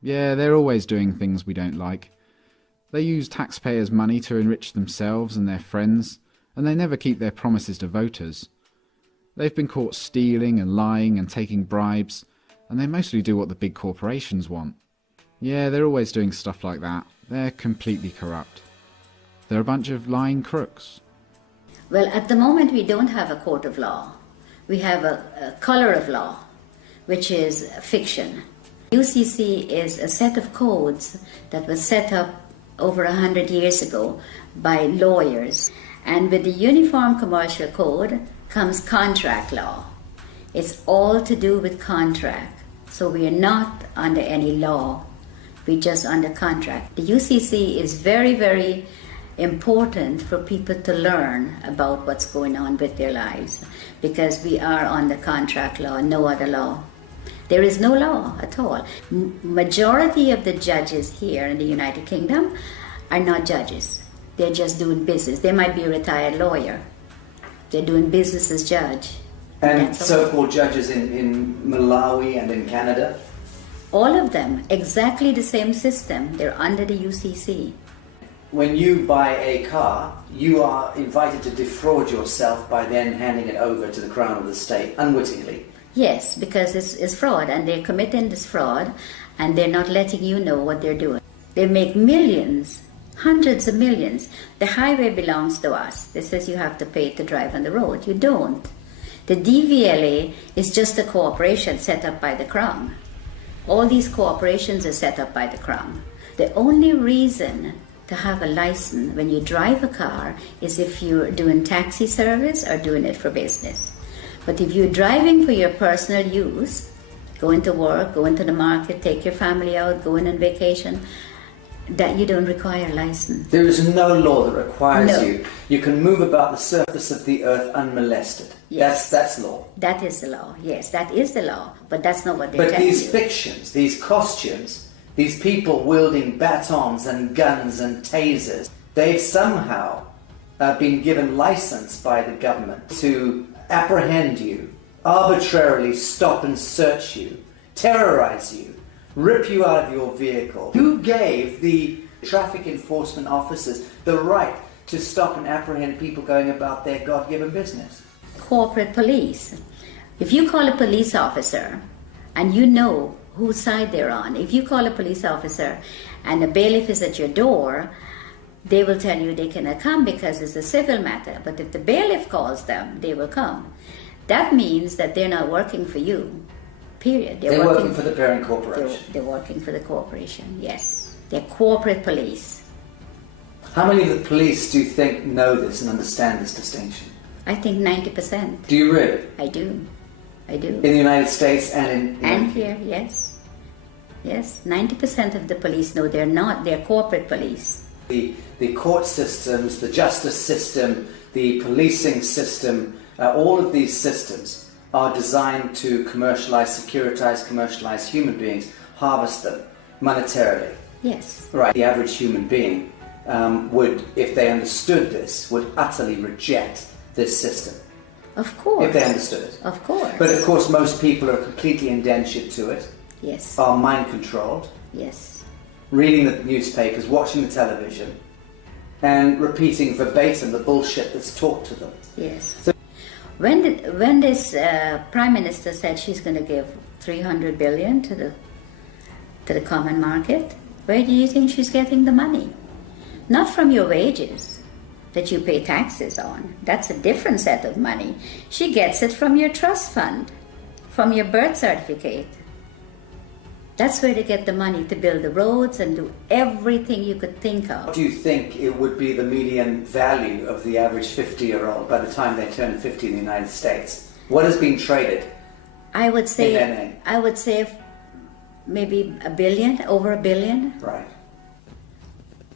Yeah, they're always doing things we don't like. They use taxpayers' money to enrich themselves and their friends, and they never keep their promises to voters. They've been caught stealing and lying and taking bribes, and they mostly do what the big corporations want. Yeah, they're always doing stuff like that. They're completely corrupt. They're a bunch of lying crooks. Well, at the moment we don't have a court of law. We have a color of law, which is fiction. UCC is a set of codes that was set up over 100 years ago by lawyers. And with the Uniform Commercial Code comes contract law. It's all to do with contract. So we are not under any law. We're just under contract. The UCC is very, very important for people to learn about what's going on with their lives, because we are under contract law, no other law. There is no law at all. Majority of the judges here in the United Kingdom are not judges. They're just doing business. They might be a retired lawyer. They're doing business as judge. And so-called judges in Malawi and in Canada? All of them, exactly the same system. They're under the UCC. When you buy a car, you are invited to defraud yourself by then handing it over to the Crown of the State, unwittingly. Yes, because it's fraud, and they're committing this fraud, and they're not letting you know what they're doing. They make millions, hundreds of millions. The highway belongs to us. They says you have to pay to drive on the road. You don't. The DVLA is just a corporation set up by the Crown. All these corporations are set up by the Crown. The only reason to have a license when you drive a car is if you're doing taxi service or doing it for business. But if you're driving for your personal use, going to work, going to the market, take your family out, going on vacation, that you don't require a license. There is no law that requires No. you. You can move about the surface of the earth unmolested. Yes. That's law. That is the law. Yes, that is the law. But that's not what they're But telling these you. fictions, these costumes, these people wielding batons and guns and tasers, they've somehow been given license by the government to apprehend you, arbitrarily stop and search you, terrorize you, rip you out of your vehicle. Who gave the traffic enforcement officers the right to stop and apprehend people going about their God-given business? Corporate police. If you call a police officer and you know whose side they're on, if you call a police officer and a bailiff is at your door, they will tell you they cannot come because it's a civil matter. But if the bailiff calls them, they will come. That means that they're not working for you, period. They're working for the parent corporation. They're working for the corporation, yes. They're corporate police. How many of the police do you think know this and understand this distinction? I think 90%. Do you really? I do. In the United States and in... And here, yes. Yes, 90% of the police know they're corporate police. The court systems, the justice system, the policing system, all of these systems are designed to commercialize human beings, harvest them monetarily. Yes. Right. The average human being would, if they understood this, would utterly reject this system. Of course. If they understood it. Of course. But of course most people are completely indentured to it, yes. are mind controlled, Yes. reading the newspapers, watching the television, and repeating verbatim the bullshit that's taught to them. Yes. So, when this Prime Minister said she's going to give 300 billion to the common market, where do you think she's getting the money? Not from your wages that you pay taxes on. That's a different set of money. She gets it from your trust fund, from your birth certificate. That's where they get the money to build the roads and do everything you could think of. do you think it would be the median value of the average 50-year-old by the time they turn 50 in the United States? What is being traded? I would In their name. say maybe $1 billion, over $1 billion. Right.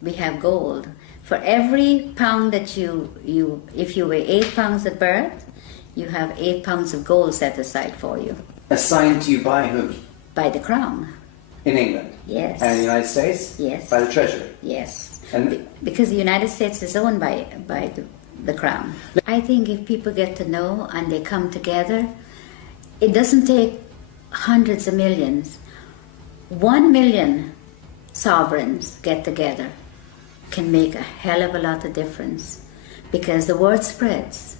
We have gold. For every pound that if you weigh 8 pounds at birth, you have 8 pounds of gold set aside for you. Assigned to you by whom? By the Crown. In England? Yes. And in the United States? Yes. By the Treasury? Yes. And Because the United States is owned by the Crown. I think if people get to know and they come together, it doesn't take hundreds of millions. 1 million sovereigns get together can make a hell of a lot of difference, because the word spreads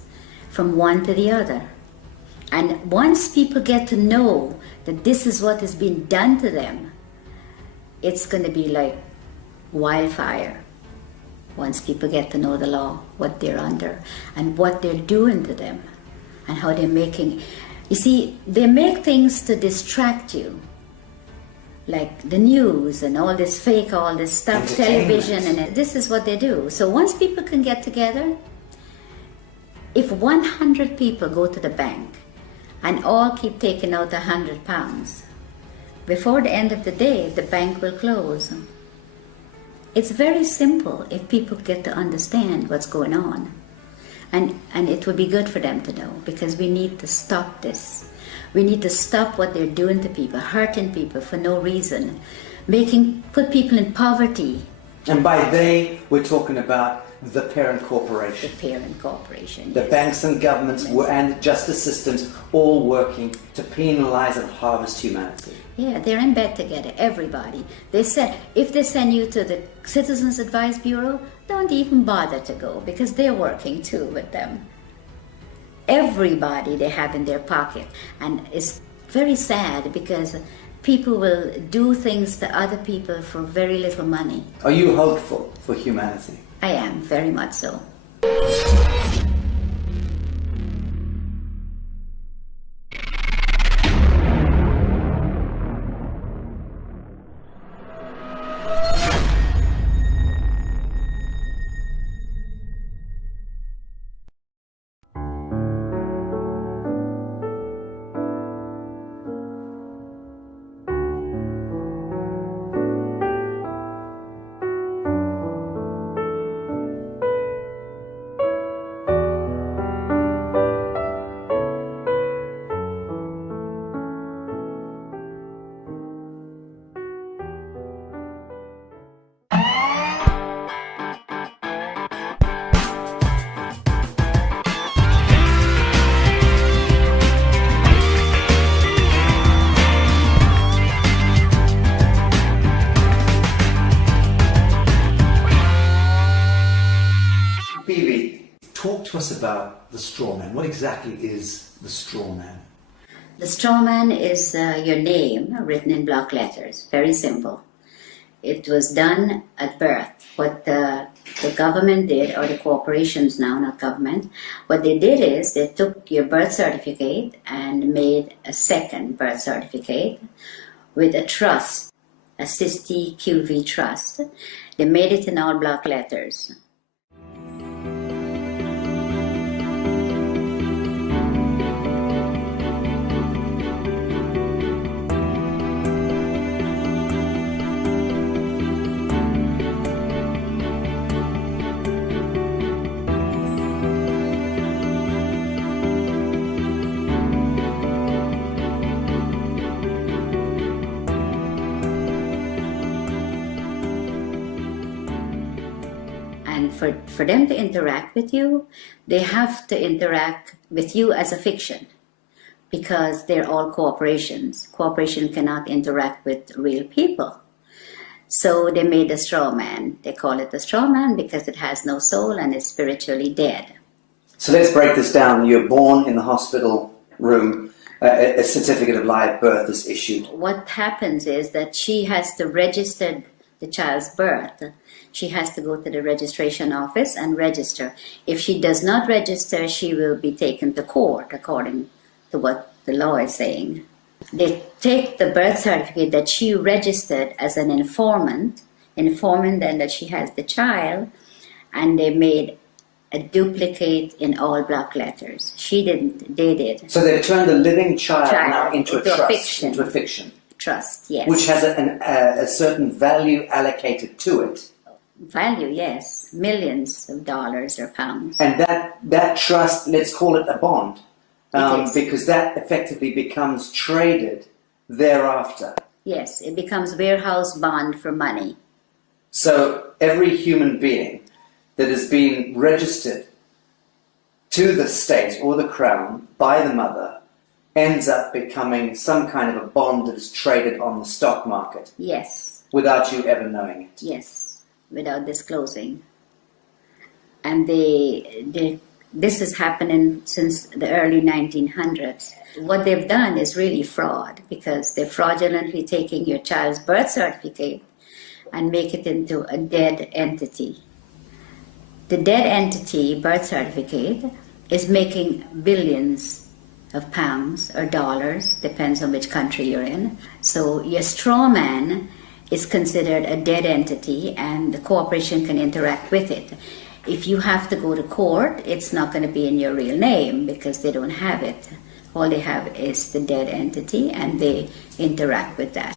from one to the other. And once people get to know that this is what is being done to them, it's going to be like wildfire. Once people get to know the law, what they're under, and what they're doing to them, and how they're making... You see, they make things to distract you, like the news and all this fake, all this stuff, television, and this is what they do. So once people can get together, if 100 people go to the bank and all keep taking out £100, before the end of the day, the bank will close. It's very simple if people get to understand what's going on. And it would be good for them to know, because we need to stop this. We need to stop what they're doing to people, hurting people for no reason, put people in poverty. And by they, we're talking about the parent corporation. The parent corporation, The yes. banks and governments and justice systems all working to penalize and harvest humanity. Yeah, they're in bed together, everybody. They said, if they send you to the Citizens Advice Bureau, don't even bother to go, because they're working too with them. Everybody they have in their pocket. And it's very sad, because people will do things to other people for very little money. Are you hopeful for humanity? I am, very much so. Bibi, talk to us about the straw man. What exactly is the straw man? The straw man is your name written in block letters. Very simple. It was done at birth. What the government did, or the corporations now, not government, what they did is they took your birth certificate and made a second birth certificate with a trust, a Sisti QV trust. They made it in all block letters. And for them to interact with you, they have to interact with you as a fiction, because they're all corporations. Corporation cannot interact with real people. So they made a straw man. They call it a straw man because it has no soul and is spiritually dead. So let's break this down. You're born in the hospital room. A certificate of live birth is issued. What happens is that she has to register the child's birth. She has to go to the registration office and register. If she does not register, she will be taken to court, according to what the law is saying. They take the birth certificate that she registered as an informant, informing then that she has the child, and they made a duplicate in all block letters. She didn't, they did. So they've turned the living child now into a trust, fiction. into a fiction. Trust, yes. Which has a certain value allocated to it. Value, yes. Millions of dollars or pounds. And that trust, let's call it a bond, because that effectively becomes traded thereafter. Yes, it becomes warehouse bond for money. So every human being that is being registered to the state or the crown by the mother ends up becoming some kind of a bond that is traded on the stock market Yes, without you ever knowing it. yes, without disclosing. And this is happening since the early 1900s. What they've done is really fraud, because they're fraudulently taking your child's birth certificate and make it into a dead entity. The dead entity birth certificate is making billions of pounds or dollars, depends on which country you're in. So your straw man is considered a dead entity, and the corporation can interact with it. If you have to go to court, it's not going to be in your real name because they don't have it. All they have is the dead entity, and they interact with that.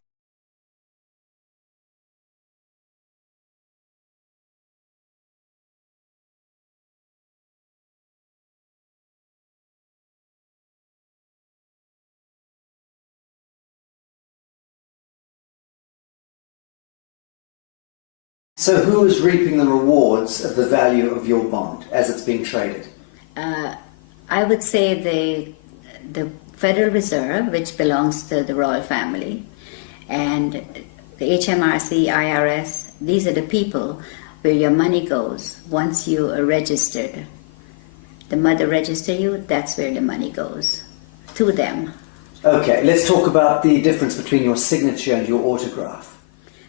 So who is reaping the rewards of the value of your bond as it's being traded? I would say the Federal Reserve, which belongs to the royal family, and the HMRC, IRS, these are the people where your money goes once you are registered. The mother register you, that's where the money goes, to them. Okay, let's talk about the difference between your signature and your autograph.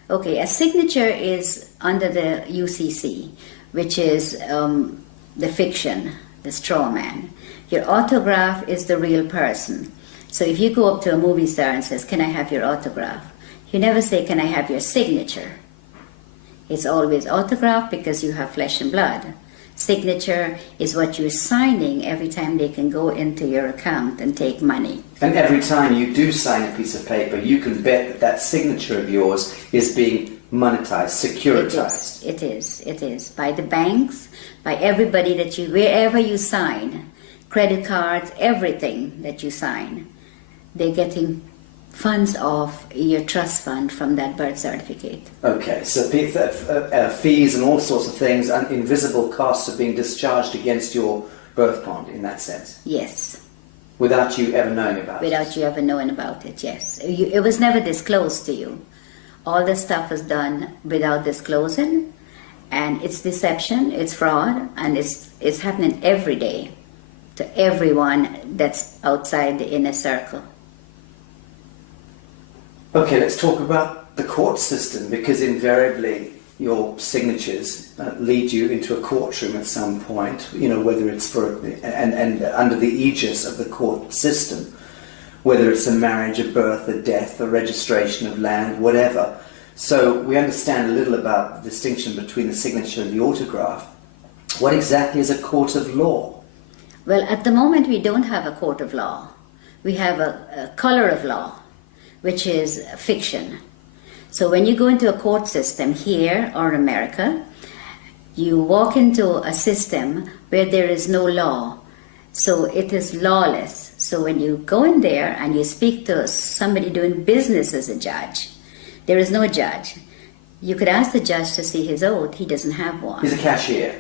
Okay, a signature is under the UCC, which is the fiction, the straw man. Your autograph is the real person. So if you go up to a movie star and says, "Can I have your autograph?" You never say, "Can I have your signature?" It's always autograph because you have flesh and blood. Signature is what you're signing every time they can go into your account and take money. And every time you do sign a piece of paper, you can bet that that signature of yours is being monetized, securitized. It is. By the banks, by everybody that you, wherever you sign, credit cards, everything that you sign, they're getting funds off your trust fund from that birth certificate. Okay, so fees and all sorts of things and invisible costs are being discharged against your birth bond in that sense? Yes. Without you ever knowing about it? Without you ever knowing about it, yes. It was never disclosed to you. All this stuff was done without disclosing, and it's deception, it's fraud, and it's happening every day to everyone that's outside the inner circle. Okay, let's talk about the court system, because invariably your signatures lead you into a courtroom at some point, you know, whether it's for, and under the aegis of the court system, whether it's a marriage, a birth, a death, a registration of land, whatever. So we understand a little about the distinction between the signature and the autograph. What exactly is a court of law? Well, at the moment we don't have a court of law. We have a color of law, which is fiction. So when you go into a court system here or America, you walk into a system where there is no law. So it is lawless. So when you go in there and you speak to somebody doing business as a judge, there is no judge. You could ask the judge to see his oath. He doesn't have one. He's a cashier.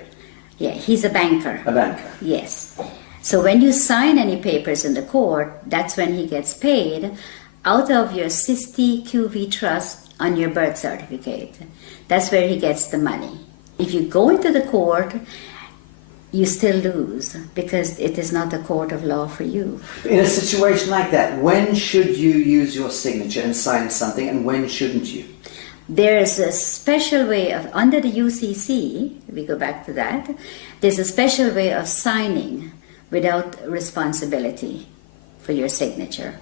Yeah, he's a banker. A banker. Yes. So when you sign any papers in the court, that's when he gets paid out of your SISTI QV trust on your birth certificate. That's where he gets the money. If you go into the court, you still lose because it is not a court of law for you. In a situation like that, when should you use your signature and sign something, and when shouldn't you? There is a special way of, under the UCC, we go back to that, there's a special way of signing without responsibility for your signature.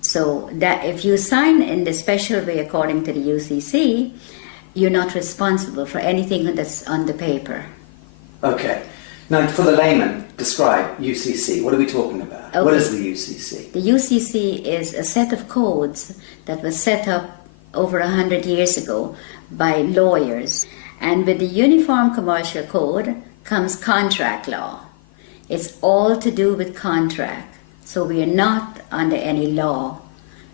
So that if you sign in the special way according to the UCC, you're not responsible for anything that's on the paper. Okay. Now, for the layman, describe UCC. What are we talking about? Okay. What is the UCC? The UCC is a set of codes that was set up over 100 years ago by lawyers. And with the Uniform Commercial Code comes contract law. It's all to do with contract. So we are not under any law.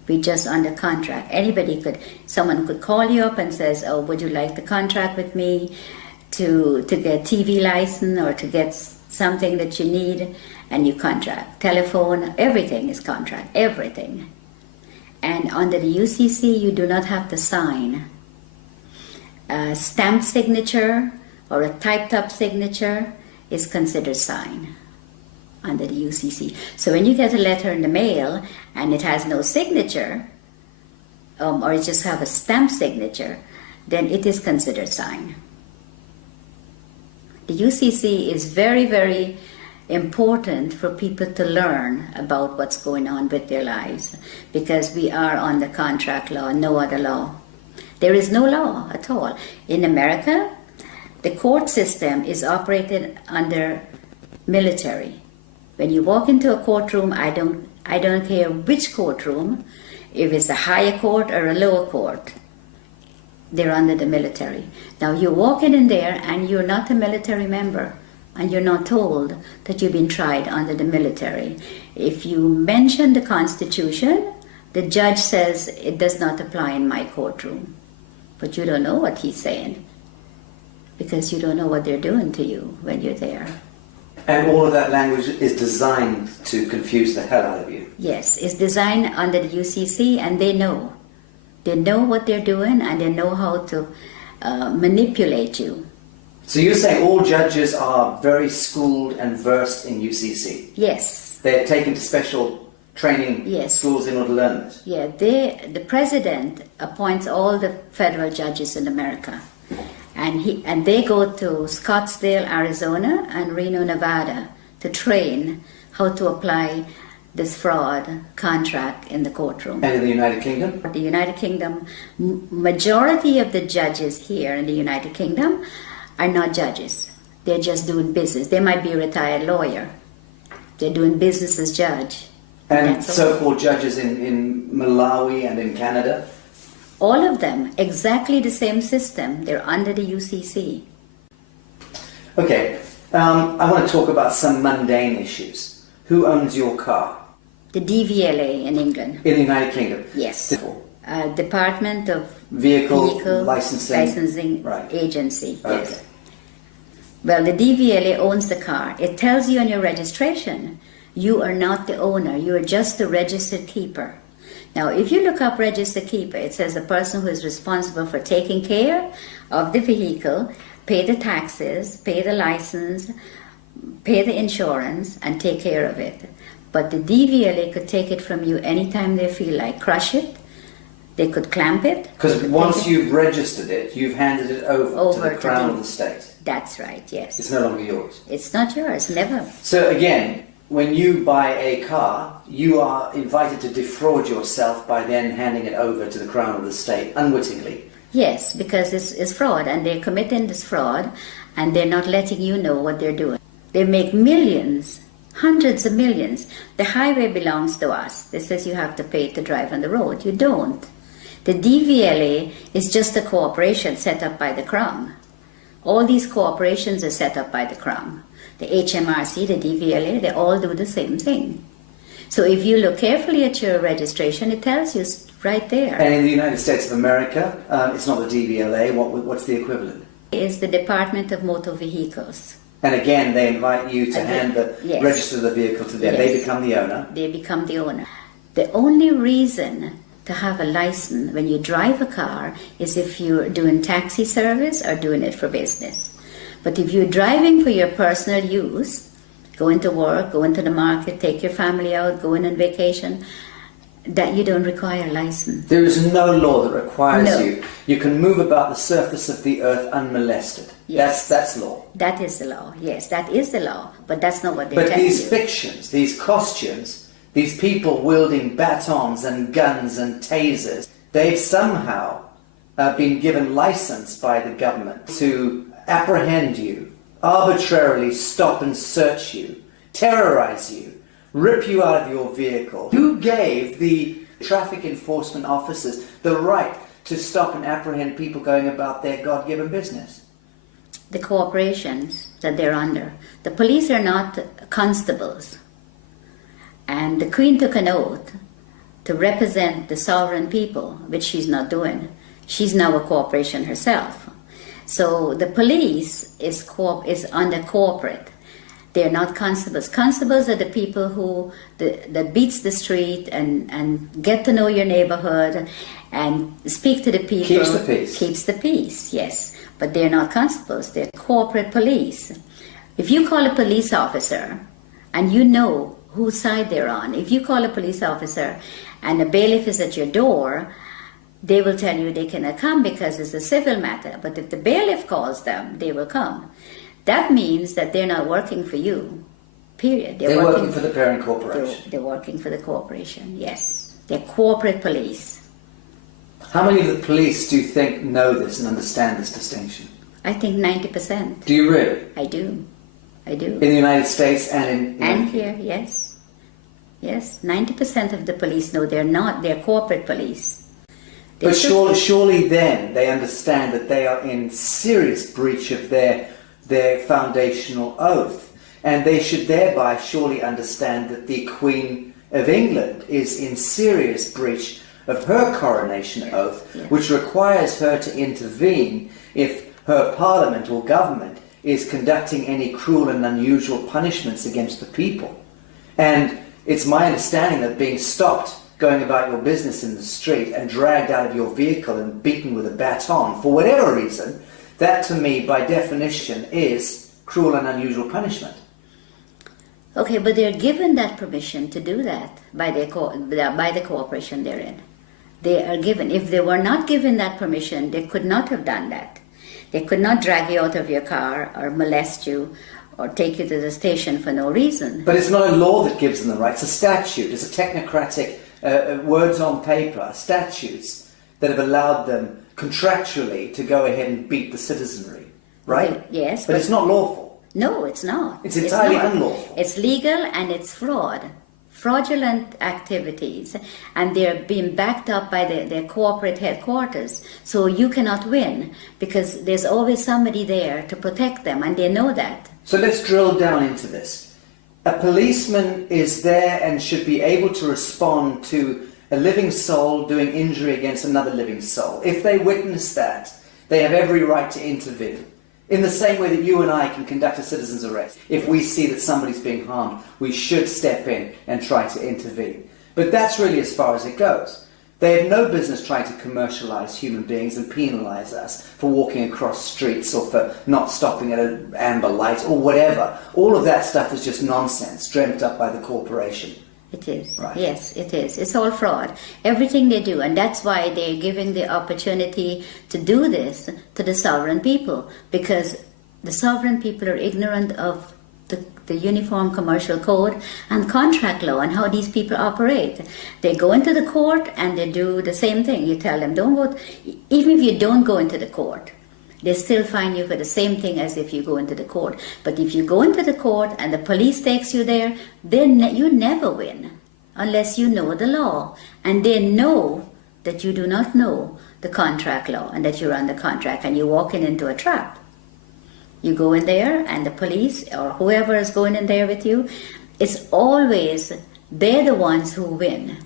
We're just under contract. Someone could call you up and says, "Oh, would you like to contract with me to get TV license or to get something that you need, and you contract. Telephone, everything is contract, everything. And under the UCC, you do not have to sign a stamp signature or a typed up signature is considered sign under the UCC. So when you get a letter in the mail and it has no signature, or you just have a stamp signature, then it is considered sign. The UCC is very, very important for people to learn about what's going on with their lives, because we are under contract law, no other law. There is no law at all. In America, the court system is operated under military. When you walk into a courtroom, I don't care which courtroom, if it's a higher court or a lower court, they're under the military. Now you walk in there and you're not a military member, and you're not told that you've been tried under the military. If you mention the Constitution, the judge says it does not apply in my courtroom. But you don't know what he's saying, because you don't know what they're doing to you when you're there. And all of that language is designed to confuse the hell out of you. Yes, it's designed under the UCC, and they know. They know what they're doing, and they know how to manipulate you. So you're saying all judges are very schooled and versed in UCC? Yes. They're taken to special training Yes. schools in order to learn this? Yeah, the president appoints all the federal judges in America. And they go to Scottsdale, Arizona and Reno, Nevada to train how to apply this fraud contract in the courtroom. And in the United Kingdom? The United Kingdom, majority of the judges here in the United Kingdom are not judges. They're just doing business. They might be a retired lawyer. They're doing business as judge. And That's all. so-called judges in Malawi and in Canada? All of them, exactly the same system. They're under the UCC. Okay, I want to talk about some mundane issues. Who owns your car? The DVLA in England. In the United Kingdom? Yes. Department of Vehicle Licensing Right. Agency. Okay. Yes. Well, the DVLA owns the car. It tells you on your registration, you are not the owner. You are just the registered keeper. Now, if you look up registered keeper, it says a person who is responsible for taking care of the vehicle, pay the taxes, pay the license, pay the insurance, and take care of it. But the DVLA could take it from you anytime they feel like. Crush it. They could clamp it. Because once you've registered it, you've handed it over to the Crown of the state. That's right, yes. It's no longer yours. It's not yours, never. So again, when you buy a car, you are invited to defraud yourself by then handing it over to the Crown of the state, unwittingly. Yes, because it's fraud, and they're committing this fraud, and they're not letting you know what they're doing. They make millions, hundreds of millions. The highway belongs to us. They says you have to pay to drive on the road. You don't. The DVLA is just a corporation set up by the Crown. All these corporations are set up by the Crown. The HMRC, the DVLA, they all do the same thing. So if you look carefully at your registration, it tells you right there. And in the United States of America, it's not the DVLA. What's the equivalent? It's the Department of Motor Vehicles. And again, they invite you to Yes. register the vehicle to them. Yes. They become the owner. They become the owner. The only reason to have a license when you drive a car is if you're doing taxi service or doing it for business. But if you're driving for your personal use, going to work, going to the market, take your family out, going on vacation, that you don't require a license. There is no law that requires No. you. You can move about the surface of the earth unmolested. Yes. That's law. That is the law. Yes, that is the law. But that's not what they tell But these you. fictions, these costumes, these people wielding batons and guns and tasers, they've somehow been given license by the government to apprehend you, arbitrarily stop and search you, terrorize you, rip you out of your vehicle. Who gave the traffic enforcement officers the right to stop and apprehend people going about their God-given business? The corporations that they're under. The police are not constables. And the Queen took an oath to represent the sovereign people, which she's not doing. She's now a corporation herself. So the police is under corporate. They're not constables. Constables are the people who that beats the street and get to know your neighborhood and speak to the people. Keeps the peace. Keeps the peace, yes. But they're not constables. They're corporate police. If you call a police officer and you know whose side they're on, if you call a police officer and a bailiff is at your door, they will tell you they cannot come because it's a civil matter. But if the bailiff calls them, they will come. That means that they're not working for you, period. They're working for the parent corporation. They're working for the corporation, yes. They're corporate police. How many of the police do you think know this and understand this distinction? I think 90%. Do you really? I do. In the United States and in... And here, yes. Yes, 90% of the police know they're corporate police. But surely then they understand that they are in serious breach of their foundational oath. And they should thereby surely understand that the Queen of England is in serious breach of her coronation oath, which requires her to intervene if her parliament or government is conducting any cruel and unusual punishments against the people. And it's my understanding that being stopped going about your business in the street and dragged out of your vehicle and beaten with a baton for whatever reason, that to me by definition is cruel and unusual punishment. Okay, but they're given that permission to do that by the corporation they're in. They are given. If they were not given that permission, they could not have done that. They could not drag you out of your car or molest you or take you to the station for no reason. But it's not a law that gives them the right. It's a statute. It's a technocratic words on paper, statutes that have allowed them contractually to go ahead and beat the citizenry, right? Okay, yes. But it's not lawful. No, it's not. It's entirely not. unlawful. It's legal and it's fraudulent activities, and they're being backed up by their corporate headquarters. So you cannot win because there's always somebody there to protect them, and they know that. So let's drill down into this. A policeman is there and should be able to respond to a living soul doing injury against another living soul. If they witness that, they have every right to intervene. In the same way that you and I can conduct a citizen's arrest. If we see that somebody's being harmed, we should step in and try to intervene. But that's really as far as it goes. They have no business trying to commercialize human beings and penalize us for walking across streets or for not stopping at an amber light or whatever. All of that stuff is just nonsense dreamt up by the corporation. It is. Right. Yes, it is. It's all fraud. Everything they do. And that's why they're giving the opportunity to do this to the sovereign people. Because the sovereign people are ignorant of the Uniform Commercial Code and contract law and how these people operate. They go into the court and they do the same thing. You tell them, don't vote. Even if you don't go into the court, they still fine you for the same thing as if you go into the court. But if you go into the court and the police takes you there, then you never win unless you know the law. And they know that you do not know the contract law and that you're under contract and you're walking into a trap. You go in there and the police or whoever is going in there with you, it's always they're the ones who win.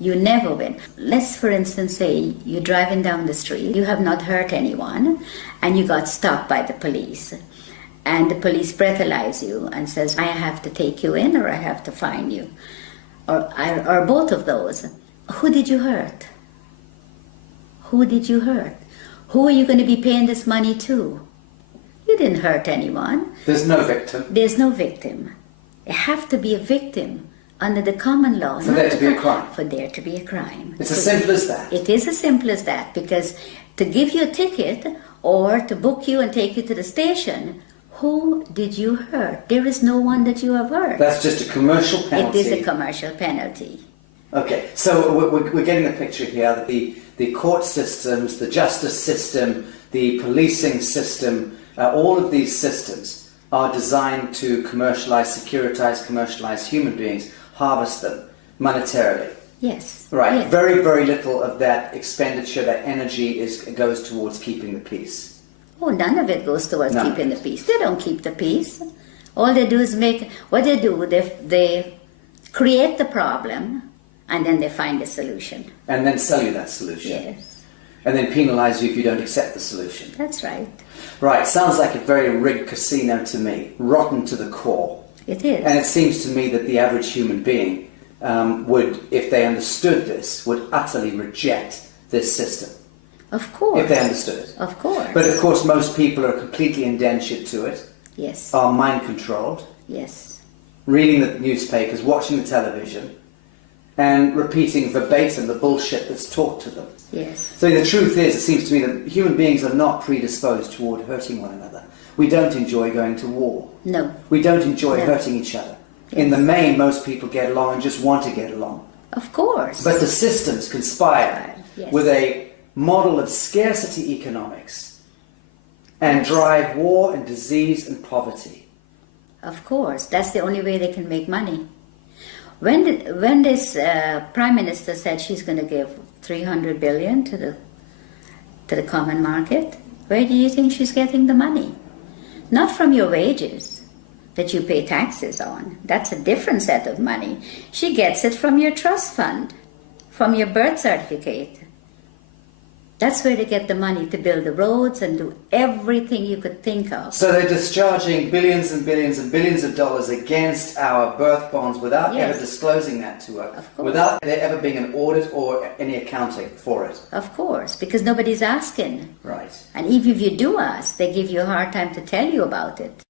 You never win. Let's, for instance, say you're driving down the street, you have not hurt anyone, and you got stopped by the police. And the police breathalyze you and says, I have to take you in or I have to fine you. Or both of those. Who did you hurt? Who did you hurt? Who are you going to be paying this money to? You didn't hurt anyone. There's no victim. There's no victim. You have to be a victim under the common law. For there to be a crime. For there to be a crime. It's as simple as that. It is as simple as that, because to give you a ticket or to book you and take you to the station, who did you hurt? There is no one that you have hurt. That's just a commercial penalty. It is a commercial penalty. Okay, so we're getting the picture here that the court systems, the justice system, the policing system, all of these systems are designed to commercialize human beings, harvest them monetarily. Yes. Right. Yes. Very, very little of that expenditure, that energy goes towards keeping the peace. Oh, none of it goes towards keeping the peace. They don't keep the peace. All they do is they create the problem and then they find a solution. And then sell you that solution. Yes. and then penalize you if you don't accept the solution. That's right. Right, sounds like a very rigged casino to me, rotten to the core. It is. And it seems to me that the average human being would, if they understood this, would utterly reject this system. Of course. If they understood it. Of course. But of course most people are completely indentured to it, Yes. are mind controlled, Yes. reading the newspapers, watching the television, and repeating verbatim the bullshit that's taught to them. Yes. So the truth is, it seems to me that human beings are not predisposed toward hurting one another. We don't enjoy going to war. No. We don't enjoy No. hurting each other. In the main, most people get along and just want to get along. Of course. But the systems conspire Yes. with a model of scarcity economics and drive war and disease and poverty. Of course. That's the only way they can make money. When this Prime Minister said she's going to give 300 billion to the common market, where do you think she's getting the money? Not from your wages that you pay taxes on. That's a different set of money. She gets it from your trust fund, from your birth certificate. That's where they get the money to build the roads and do everything you could think of. So they're discharging billions and billions and billions of dollars against our birth bonds without Yes. ever disclosing that to us, Of course. without there ever being an audit or any accounting for it. Of course, because nobody's asking. Right. And even if you do ask, they give you a hard time to tell you about it.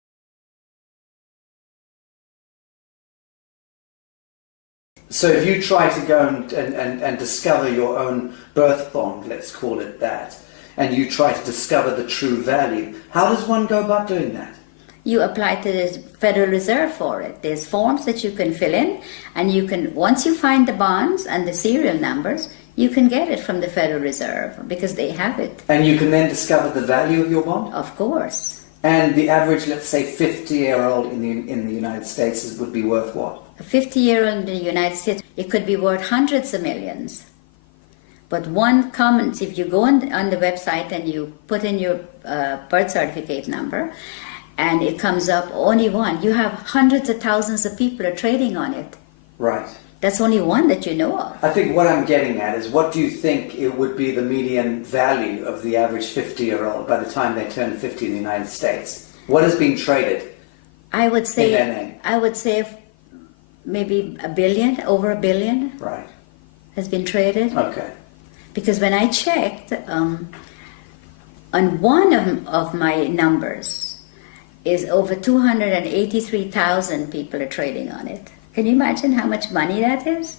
So if you try to go and discover your own birth bond, let's call it that, and you try to discover the true value, how does one go about doing that? You apply to the Federal Reserve for it. There's forms that you can fill in, and you can, once you find the bonds and the serial numbers, you can get it from the Federal Reserve because they have it. And you can then discover the value of your bond? Of course. And the average, let's say, 50-year-old in the United States would be worth what? A 50-year-old in the United States, it could be worth hundreds of millions. But one comment, if you go on the website and you put in your birth certificate number, and it comes up only one, you have hundreds of thousands of people are trading on it. Right. That's only one that you know of. I think what I'm getting at is, what do you think it would be the median value of the average 50-year-old by the time they turn 50 in the United States? What is being traded? I would say, In their name. I would say maybe $1 billion, over $1 billion Right. has been traded. Okay. Because when I checked, on one of my numbers is over 283,000 people are trading on it. Can you imagine how much money that is?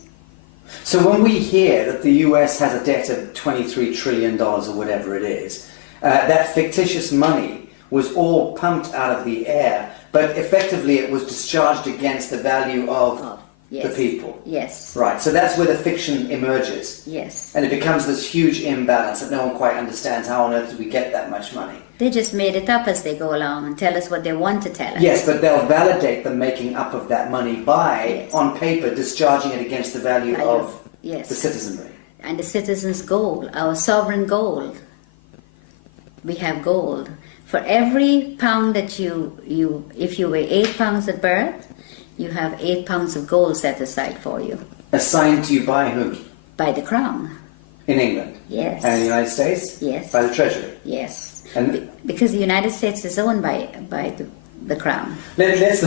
So when we hear that the US has a debt of $23 trillion or whatever it is, that fictitious money was all pumped out of the air, but effectively it was discharged against the value of Yes. the people. Yes. Right, so that's where the fiction emerges. Yes. And it becomes this huge imbalance that no one quite understands. How on earth did we get that much money? They just made it up as they go along and tell us what they want to tell us. Yes, but they'll validate the making up of that money by, Yes. on paper, discharging it against the value of Yes. the citizenry. And the citizens' gold, our sovereign gold. We have gold. For every pound that if you weigh 8 pounds at birth, you have 8 pounds of gold set aside for you Assigned to you by whom? by the Crown. In England? Yes. And in the United States? Yes. By the Treasury? Yes. And Because the United States is owned by the Crown. let's...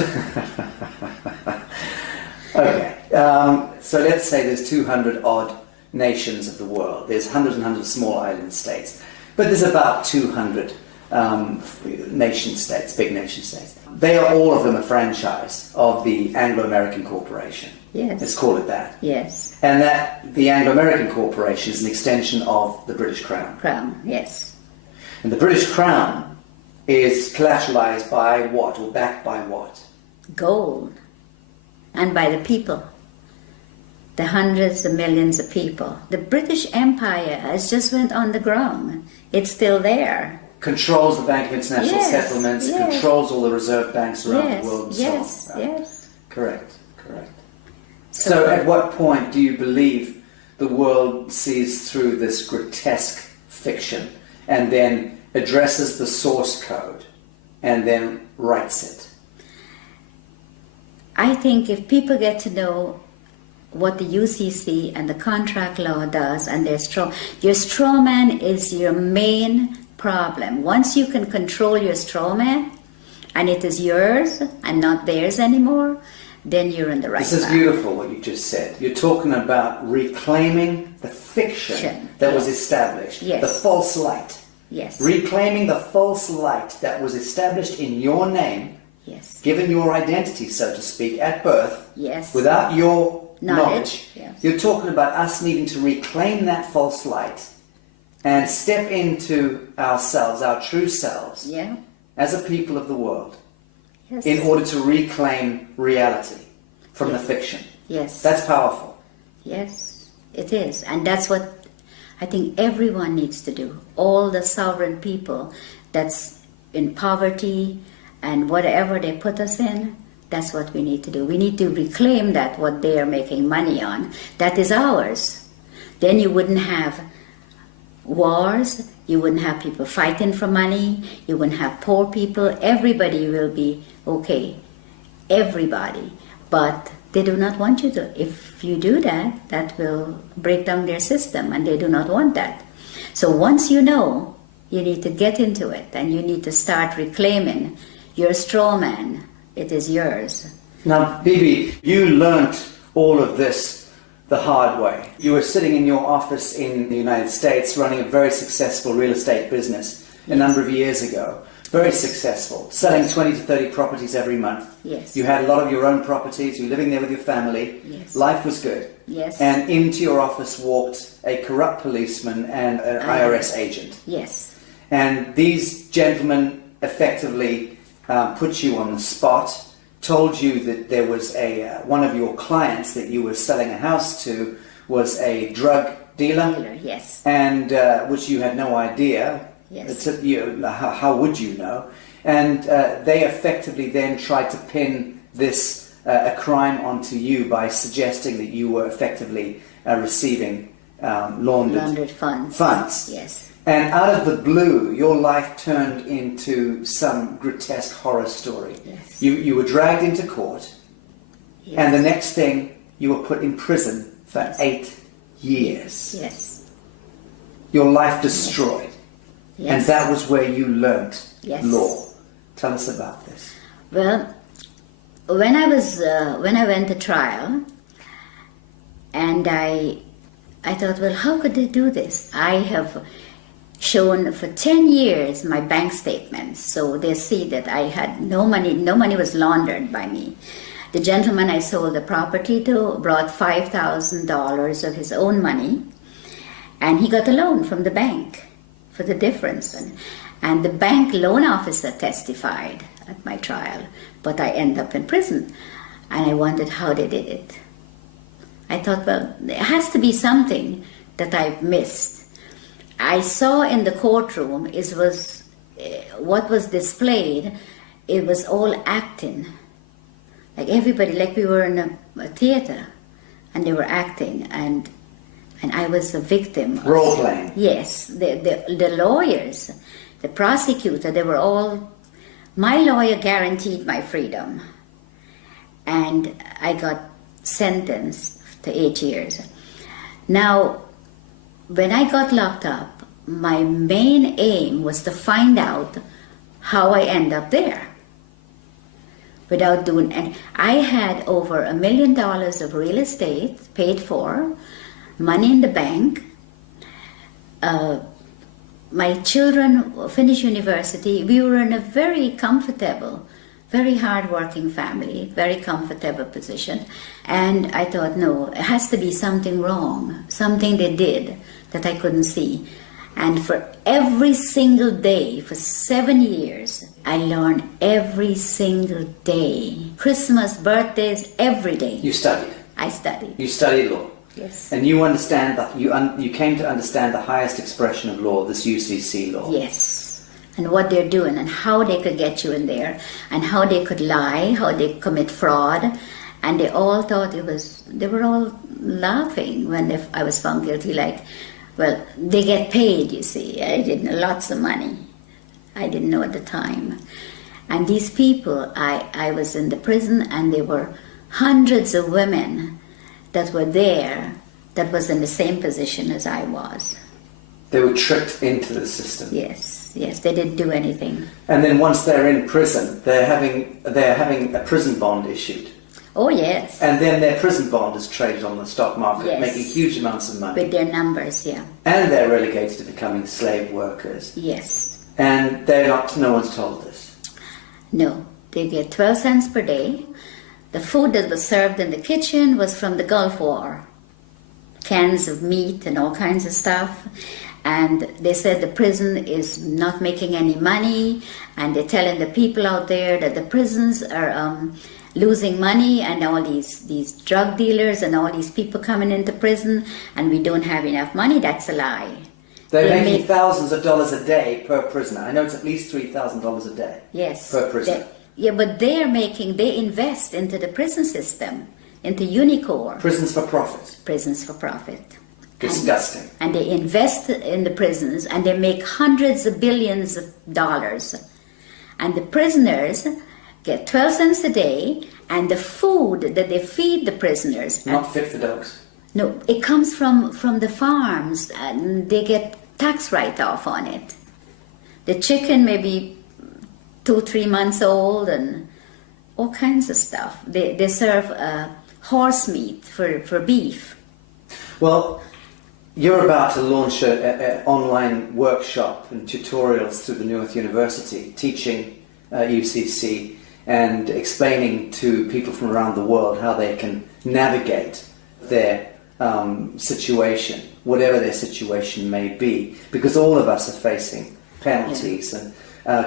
Okay. So let's say there's 200 odd nations of the world. There's hundreds and hundreds of small island states. But there's about 200 nation states, big nation states. They are all of them a franchise of the Anglo-American Corporation. Yes. Let's call it that. Yes. And that the Anglo-American Corporation is an extension of the British Crown. Crown. Yes. And the British Crown is collateralized by what, or backed by what? Gold. And by the people. The hundreds of millions of people. The British Empire has just went on the ground. It's still there. Controls the Bank of International Yes, Settlements, yes. controls all the reserve banks around Yes, the world and yes, so on. yes. Correct. So at what point do you believe the world sees through this grotesque fiction and then addresses the source code and then writes it? I think if people get to know what the UCC and the contract law does, and your straw man is your main problem. Once you can control your straw man, and it is yours and not theirs anymore, then you're in the right path. This is beautiful what you just said. You're talking about reclaiming the fiction that was established, the false light. Yes. Reclaiming the false light that was established in your name, given your identity, so to speak, at birth, without your knowledge. You're talking about us needing to reclaim that false light and step into ourselves, our true selves, as a people of the world, in order to reclaim reality from the fiction. Yes. That's powerful. Yes, it is. And that's what I think everyone needs to do. All the sovereign people that's in poverty and whatever they put us in, that's what we need to do. We need to reclaim that, what they are making money on. That is ours. Then you wouldn't have wars, you wouldn't have people fighting for money, you wouldn't have poor people. Everybody will be okay. Everybody. But they do not want you to. If you do that, that will break down their system, and they do not want that. So once you know, you need to get into it, and you need to start reclaiming your straw man. It is yours. Now, Bibi, you learnt all of this the hard way. You were sitting in your office in the United States running a very successful real estate business a number of years ago. Very successful, selling 20 to 30 properties every month. Yes. You had a lot of your own properties, you were living there with your family. Yes. Life was good. Yes. And into your office walked a corrupt policeman and an IRS agent. Yes. And these gentlemen effectively put you on the spot, told you that there was one of your clients that you were selling a house to was a drug dealer. Yes. And which you had no idea. Yes. How would you know? And they effectively then tried to pin this a crime onto you by suggesting that you were effectively receiving laundered funds. Yes. And out of the blue, your life turned into some grotesque horror story. Yes. You were dragged into court, and the next thing, you were put in prison for 8 years. Yes. Your life destroyed. Yes. And that was where you learnt law. Tell us about this. Well, when I went to trial, and I thought, well, how could they do this? I have shown for 10 years my bank statements, so they see that I had no money was laundered by me. The gentleman I sold the property to brought $5,000 of his own money, and he got a loan from the bank for the difference. And the bank loan officer testified at my trial, but I ended up in prison. And I wondered how they did it. I thought, well, there has to be something that I've missed. I saw in the courtroom what was displayed, it was all acting. Like everybody, like we were in a theater, and they were acting, and I was a victim. Role playing. Yes, the lawyers, the prosecutor, they were all. My lawyer guaranteed my freedom, and I got sentenced to 8 years. Now, when I got locked up, my main aim was to find out how I end up there. Without doing, and I had over $1 million of real estate paid for, money in the bank. My children finished university. We were in a very comfortable, very hard-working family, very comfortable position. And I thought, no, it has to be something wrong, something they did that I couldn't see. And for every single day, for 7 years, I learned every single day. Christmas, birthdays, every day. You studied. I studied. You studied law. Yes. And you understand that you came to understand the highest expression of law, this UCC law. Yes. And what they're doing and how they could get you in there and how they could lie, how they commit fraud. And they all thought they were all laughing when I was found guilty, like, well, they get paid, you see. I didn't know, lots of money. I didn't know at the time. And these people, I was in the prison, and there were hundreds of women that were there that was in the same position as I was. They were tricked into the system. Yes, they didn't do anything. And then once they're in prison, they're having a prison bond issued. Oh, yes. And then their prison bond is traded on the stock market, Yes. making huge amounts of money. With their numbers, yeah. And they're relegated to becoming slave workers. Yes. And no one's told this. No, they get 12 cents per day. The food that was served in the kitchen was from the Gulf War. Cans of meat and all kinds of stuff. And they said the prison is not making any money, and they're telling the people out there that the prisons are losing money, and all these drug dealers and all these people coming into prison, and we don't have enough money. That's a lie. They're They making make- thousands of dollars a day per prisoner. I know it's at least $3,000 a day. Yes. Per prisoner. But they invest into the prison system, into Unicor, Prisons for profit. prisons for profit. Disgusting. And they invest in the prisons, and they make hundreds of billions of dollars. And the prisoners get 12 cents a day, and the food that they feed the prisoners, Not fit for dogs. no, it comes from the farms, and they get tax write-off on it. The chicken may be 2-3 months old, and all kinds of stuff. They serve horse meat for beef. Well, you're about to launch an online workshop and tutorials through the Newark University, teaching UCC and explaining to people from around the world how they can navigate their situation, whatever their situation may be, because all of us are facing penalties and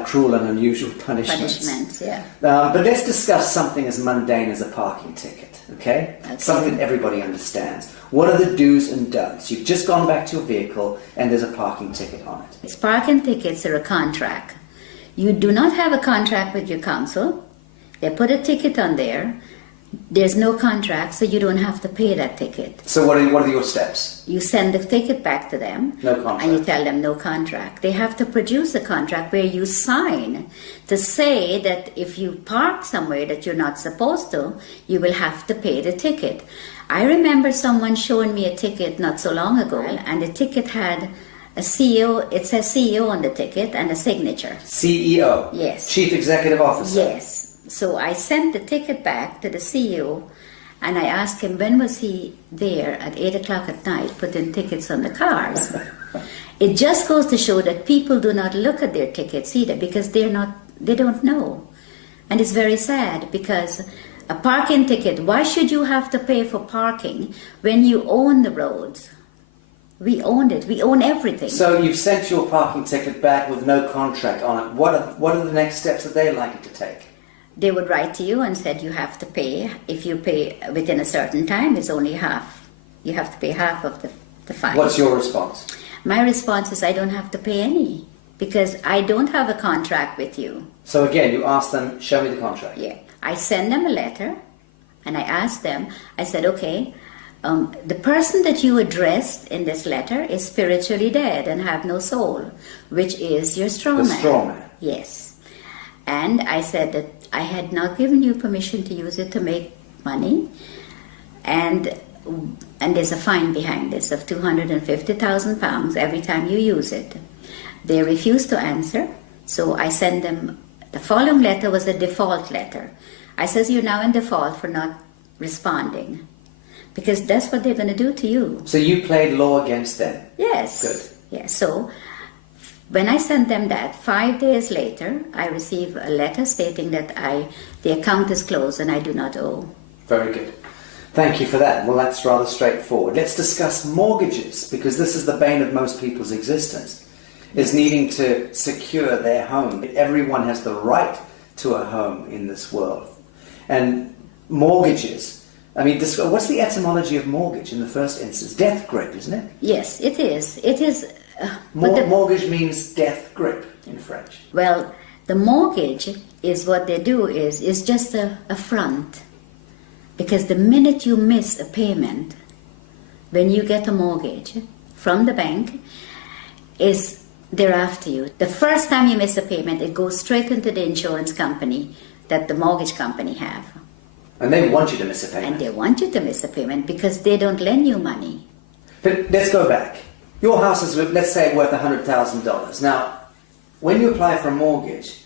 cruel and unusual punishments. Punishments, yeah. But let's discuss something as mundane as a parking ticket, okay? Okay. Something that everybody understands. What are the do's and don'ts? You've just gone back to your vehicle and there's a parking ticket on it. It's parking tickets are a contract. You do not have a contract with your council. They put a ticket on there. There's no contract, so you don't have to pay that ticket. So what are your steps? You send the ticket back to them. No contract. And you tell them no contract. They have to produce a contract where you sign to say that if you park somewhere that you're not supposed to, you will have to pay the ticket. I remember someone showing me a ticket not so long ago, and the ticket had a CEO, it says CEO on the ticket, and a signature. CEO? Yes. Chief Executive Officer? Yes. So I sent the ticket back to the CEO, and I asked him when was he there at 8 o'clock at night putting tickets on the cars. It just goes to show that people do not look at their tickets either, because they don't know. And it's very sad, because a parking ticket, why should you have to pay for parking when you own the roads? We owned it. We own everything. So you've sent your parking ticket back with no contract on it. What are the next steps that they're likely to take? They would write to you and said you have to pay. If you pay within a certain time, it's only half. You have to pay half of the fine. What's your response? My response is I don't have to pay any, because I don't have a contract with you. So again, you ask them, show me the contract. Yeah. I send them a letter, and I ask them, I said, okay, the person that you addressed in this letter is spiritually dead and have no soul, which is your straw man. The straw man. Yes. And I said that I had not given you permission to use it to make money, and there's a fine behind this of £250,000 every time you use it. They refused to answer, so I sent them, the following letter was a default letter. I says, you're now in default for not responding, because that's what they're going to do to you. So you played law against them? Yes. Good. Yes. So when I sent them that, 5 days later, I received a letter stating that the account is closed and I do not owe. Very good. Thank you for that. Well, that's rather straightforward. Let's discuss mortgages, because this is the bane of most people's existence, is needing to secure their home. Everyone has the right to a home in this world. And mortgages, I mean, what's the etymology of mortgage in the first instance? Death grip, isn't it? Yes, it is. It is. But Mortgage means death grip in French. well, the mortgage is what they do is just a front. Because the minute you miss a payment, when you get a mortgage from the bank, they're after you. The first time you miss a payment, it goes straight into the insurance company that the mortgage company have. And they want you to miss a And payment. they want you to miss a payment because they don't lend you money. But let's go back. Your house is, let's say, worth $100,000. Now, when you apply for a mortgage,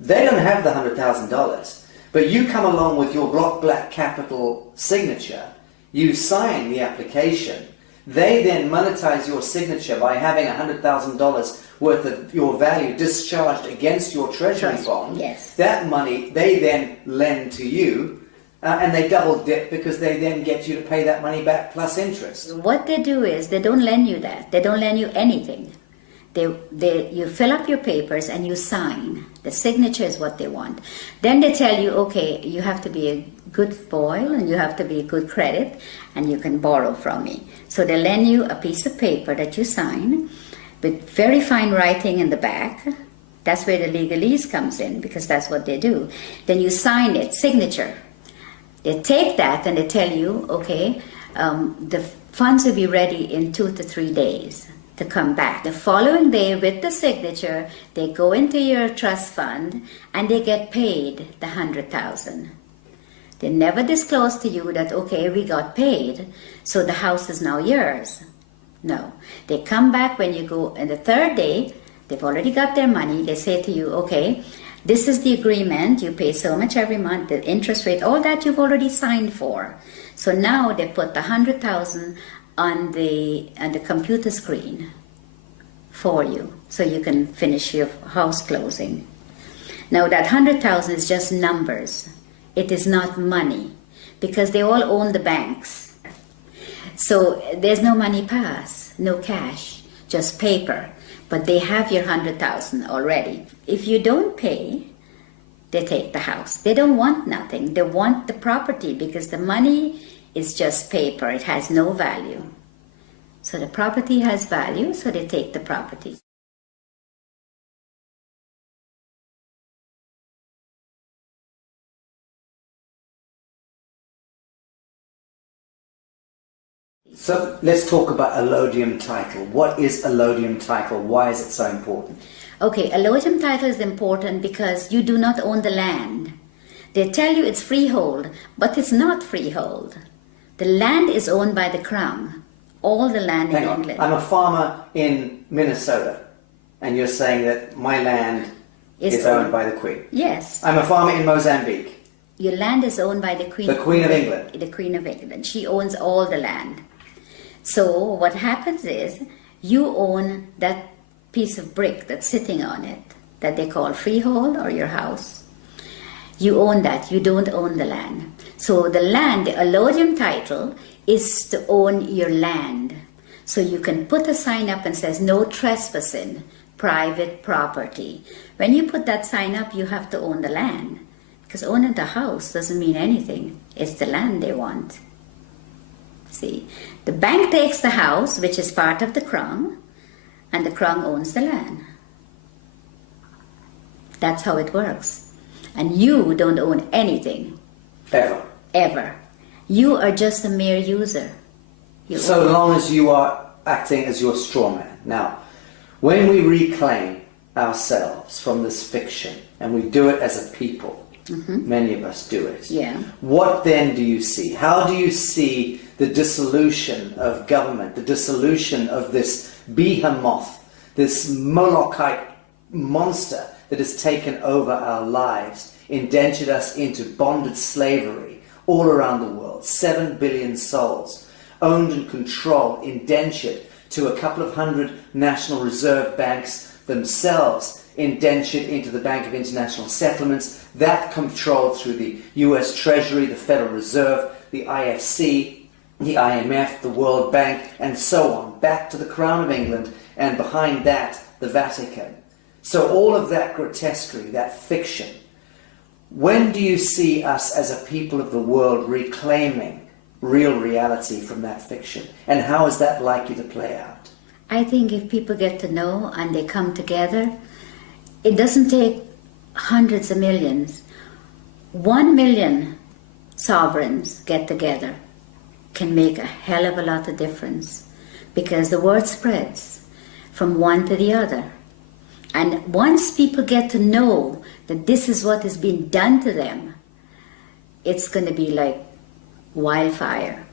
they don't have the $100,000. But you come along with your block black capital signature, you sign the application, they then monetize your signature by having $100,000 worth of your value discharged against your treasury bond. Yes. That money they then lend to you, and they double dip because they then get you to pay that money back plus interest. What they do is they don't lend you that. They don't lend you anything. You fill up your papers and you sign. The signature is what they want. Then they tell you, okay, you have to be a good boy and you have to be a good credit and you can borrow from me. So they lend you a piece of paper that you sign with very fine writing in the back. That's where the legalese comes in because that's what they do. Then you sign it, signature. They take that and they tell you, okay, the funds will be ready in 2 to 3 days to come back. The following day with the signature, they go into your trust fund and they get paid the $100,000. They never disclose to you that, okay, we got paid, so the house is now yours. No. They come back when you go on the third day, they've already got their money, they say to you, okay, this is the agreement, you pay so much every month, the interest rate, all that you've already signed for. So now they put the $100,000 on the computer screen for you, so you can finish your house closing. Now that $100,000 is just numbers. It is not money, because they all own the banks. So there's no money pass, no cash, just paper. But they have your $100,000 already. If you don't pay, they take the house. They don't want nothing. They want the property because the money is just paper. It has no value. So the property has value, so they take the property. So let's talk about allodium title. What is allodium title? Why is it so important? Okay, allodium title is important because you do not own the land. They tell you it's freehold, but it's not freehold. The land is owned by the Crown. All the land in Hang on. England. I'm a farmer in Minnesota, and you're saying that my land is owned by the Queen. Yes. I'm a farmer in Mozambique. Your land is owned by the Queen. The Queen of England. The Queen of England. She owns all the land. So what happens is you own that piece of brick that's sitting on it that they call freehold or your house. You own that. You don't own the land. So the land, the allodium title, is to own your land. So you can put a sign up and says no trespassing, private property. When you put that sign up, you have to own the land. Because owning the house doesn't mean anything. It's the land they want. See, the bank takes the house, which is part of the Crown, and the Crown owns the land. That's how it works. And you don't own anything. Ever. Ever. You are just a mere user. So long as you are acting as your straw man. Now, when we reclaim ourselves from this fiction, and we do it as a people, many of us do it. Yeah. What then do you see? How do you see the dissolution of government, the dissolution of this behemoth, this Molochite monster that has taken over our lives, indentured us into bonded slavery all around the world, 7 billion souls, owned and controlled, indentured to a couple of hundred National Reserve banks themselves, indentured into the Bank of International Settlements, that controlled through the US Treasury, the Federal Reserve, the IFC, the IMF, the World Bank, and so on, back to the Crown of England, and behind that, the Vatican. So all of that grotesquerie, that fiction, when do you see us as a people of the world reclaiming real reality from that fiction? And how is that likely to play out? I think if people get to know and they come together, it doesn't take hundreds of millions. 1 million sovereigns get together can make a hell of a lot of difference because the word spreads from one to the other. And once people get to know that this is what is being done to them, it's going to be like wildfire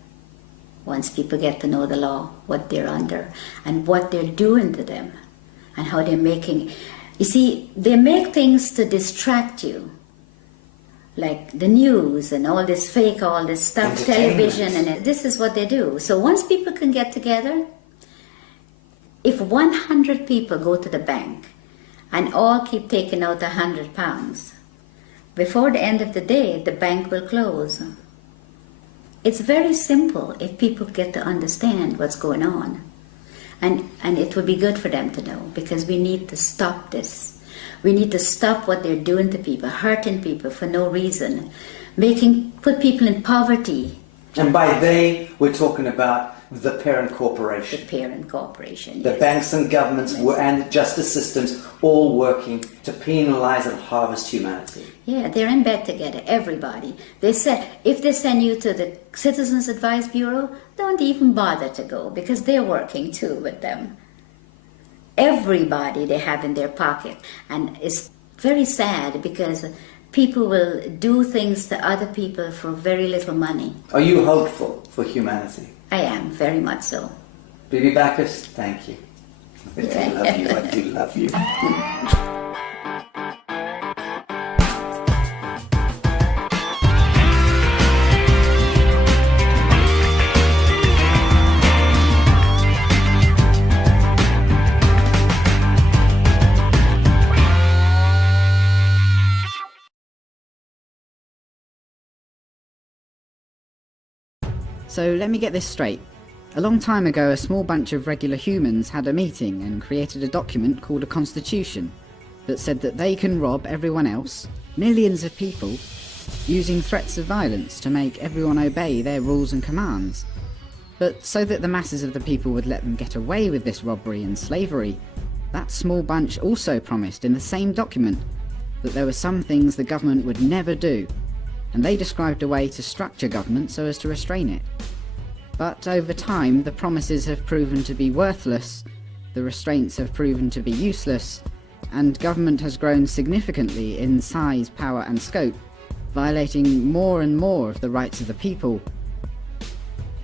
once people get to know the law, what they're under, and what they're doing to them, and how they're making... You see, they make things to distract you, like the news and all this fake, all this stuff, television, and this is what they do. So once people can get together, if 100 people go to the bank and all keep taking out £100, before the end of the day, the bank will close. It's very simple if people get to understand what's going on. And it would be good for them to know, because we need to stop this. We need to stop what they're doing to people, hurting people for no reason, put people in poverty. And by they, we're talking about the parent corporation. The parent corporation, The yes. banks and governments and justice systems all working to penalise and harvest humanity. Yeah, they're in bed together, everybody. They said, if they send you to the Citizens Advice Bureau, don't even bother to go, because they're working too with them. Everybody they have in their pocket. And it's very sad, because people will do things to other people for very little money. Are you hopeful for humanity? I am, very much so. Bibi Bacchus, thank you. I do love you, I do love you. So let me get this straight. A long time ago, a small bunch of regular humans had a meeting and created a document called a constitution that said that they can rob everyone else, millions of people, using threats of violence to make everyone obey their rules and commands. But so that the masses of the people would let them get away with this robbery and slavery, that small bunch also promised in the same document that there were some things the government would never do, and they described a way to structure government so as to restrain it. But over time, the promises have proven to be worthless, the restraints have proven to be useless, and government has grown significantly in size, power and scope, violating more and more of the rights of the people.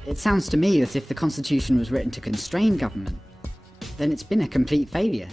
It sounds to me as if the Constitution was written to constrain government. Then it's been a complete failure.